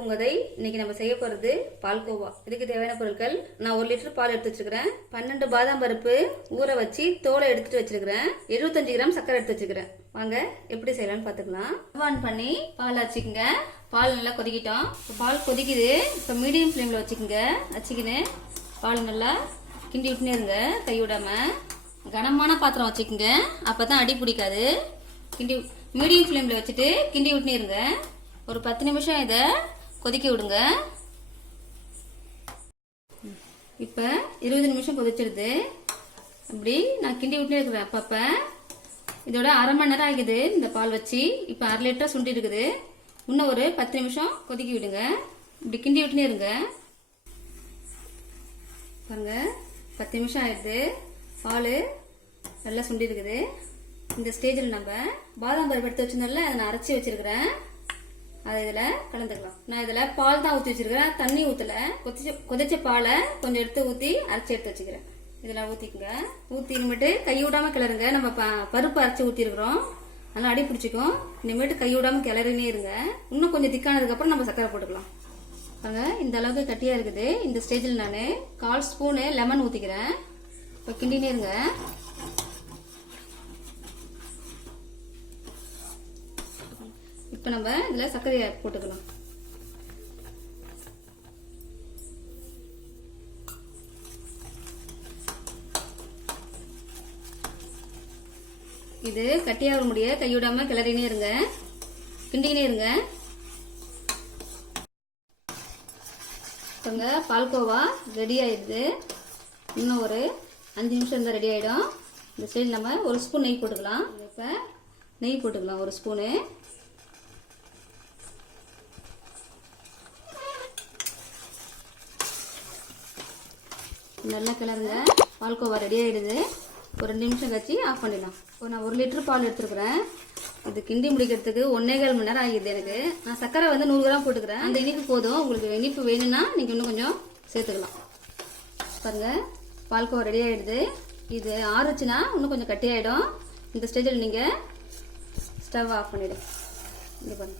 பூங்கதை. இன்னைக்கு நம்ம செய்ய போறது பால்கோவா. இதுக்கு தேவையான பொருட்கள்: நான் 1 லிட்டர் பால் எடுத்து வச்சிருக்கிறேன், 12 பாதாம் பருப்பு ஊற வச்சு தோலை எடுத்துட்டு வச்சிருக்கிறேன், 75 கிராம் சர்க்கரை எடுத்து வச்சிருக்கிறேன். வாங்க எப்படி செய்யலாம்னு பாத்துக்கலாம். ஆன் பண்ணி பால் வச்சுக்கோங்க. பால் நல்லா கொதிக்கிட்டோம். பால் கொதிக்குது. இப்போ மீடியம் ஃப்ளேம்ல வச்சுக்கின்னு பால் நல்லா கிண்டி விட்டுனே இருங்க, கை விடாம. கனமான பாத்திரம் வச்சுக்கோங்க, அப்பதான் அடி பிடிக்காது. கிண்டி மீடியம் ஃப்ளேம்ல வச்சுட்டு கிண்டி விட்டுனே இருங்க. ஒரு 10 நிமிஷம் இதை கொதிக்க விடுங்க. இப்போ 20 நிமிஷம் கொதிச்சிடுது. அப்படி நான் கிண்டி விட்டுனே இருக்கிறேன். அப்பப்ப இதோட அரை மணி நேரம் ஆகுது இந்த பால் வச்சு. இப்போ 1/2 லிட்டர் சுண்டி இருக்குது. இன்னும் ஒரு 10 நிமிஷம் கொதிக்க விடுங்க. இப்படி கிண்டி விட்டுனே இருங்க. பாருங்க, 10 நிமிஷம் ஆயிடுது. பால் நல்லா சுண்டி இருக்குது. இந்த ஸ்டேஜில் நம்ம பாதாம் பருப்பு எடுத்து வச்சிருந்தோம்ல, அதை நான் அரைச்சி வச்சிருக்கிறேன். அதை இதில் கலந்துக்கலாம். நான் இதில் பால் தான் ஊற்றி வச்சிருக்கிறேன், தண்ணி ஊற்றல. கொதிச்ச பாலை கொஞ்சம் எடுத்து ஊற்றி அரைச்சி எடுத்து வச்சுக்கிறேன். இதில் ஊற்றிக்குங்க. ஊற்றி இனிமேட்டு கை விடாமல் கிளறுங்க. நம்ம பருப்பு அரைச்சி ஊற்றிருக்கிறோம், நல்லா அடி பிடிச்சிக்கும். இனிமேட்டு கை விடாமல் கிளறினே இருங்க. இன்னும் கொஞ்சம் திக்கானதுக்கப்புறம் நம்ம சர்க்கரை போட்டுக்கலாம். பாருங்க, இந்த அளவுக்கு கட்டியாக இருக்குது. இந்த ஸ்டேஜில் நான் 1/4 ஸ்பூனு லெமன் ஊற்றிக்கிறேன். இப்போ கிண்டினே இருங்க. இப்போ நம்ம இதில் சர்க்கரையை போட்டுக்கலாம். இது கட்டியாக முடிய கைவிடாம கிளறினே இருங்க, கிண்டினே இருங்க. இப்போங்க பால்கோவா ரெடி ஆயிடுது. இன்னும் ஒரு 5 நிமிஷம் இருந்தால் ரெடி ஆகிடும். இந்த ஸ்டைல் நம்ம 1 ஸ்பூன் நெய் போட்டுக்கலாம். இப்போ நெய் போட்டுக்கலாம் 1 ஸ்பூனு. நல்லா கிளறுங்க. பால்கோவா ரெடி ஆகிடுது. ஒரு 2 நிமிஷம் கழிச்சு ஆஃப் பண்ணிடலாம். இப்போ நான் 1 லிட்டர் பால் எடுத்துருக்குறேன். இது கிண்டி முடிக்கிறதுக்கு 1.25 மணி நேரம் ஆகிடுது எனக்கு. நான் சர்க்கரை வந்து 100 கிராம் போட்டுக்கிறேன். அந்த இனிப்பு போதும். உங்களுக்கு இனிப்பு வேணும்னா நீங்கள் இன்னும் கொஞ்சம் சேர்த்துக்கலாம். பாருங்க, பால்கோவா ரெடி ஆகிடுது. இது ஆறுச்சுன்னா இன்னும் கொஞ்சம் கட்டி ஆகிடும். இந்த ஸ்டேஜில் நீங்கள் ஸ்டவ் ஆஃப் பண்ணிவிடுங்க. இங்கே பாருங்க,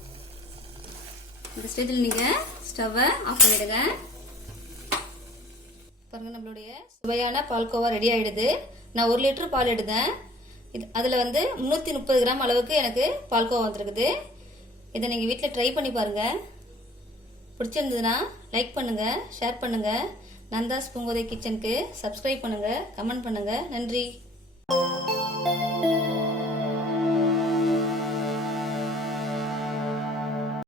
இந்த ஸ்டேஜில் நீங்கள் ஸ்டவ்வை ஆஃப் பண்ணிவிடுங்க. பாருங்க, நம்மளுடைய சுவையான பால்கோவா ரெடி ஆகிடுது. நான் 1 லிட்டர் பால் எடுத்தேன். அதில் வந்து 330 கிராம் அளவுக்கு எனக்கு பால்கோவா வந்துருக்குது. இதை நீங்கள் வீட்டில் ட்ரை பண்ணி பாருங்கள். பிடிச்சிருந்ததுன்னா லைக் பண்ணுங்கள், ஷேர் பண்ணுங்கள். நந்தாஸ் பூங்கதை கிச்சனுக்கு சப்ஸ்கிரைப் பண்ணுங்கள், கமெண்ட் பண்ணுங்கள். நன்றி.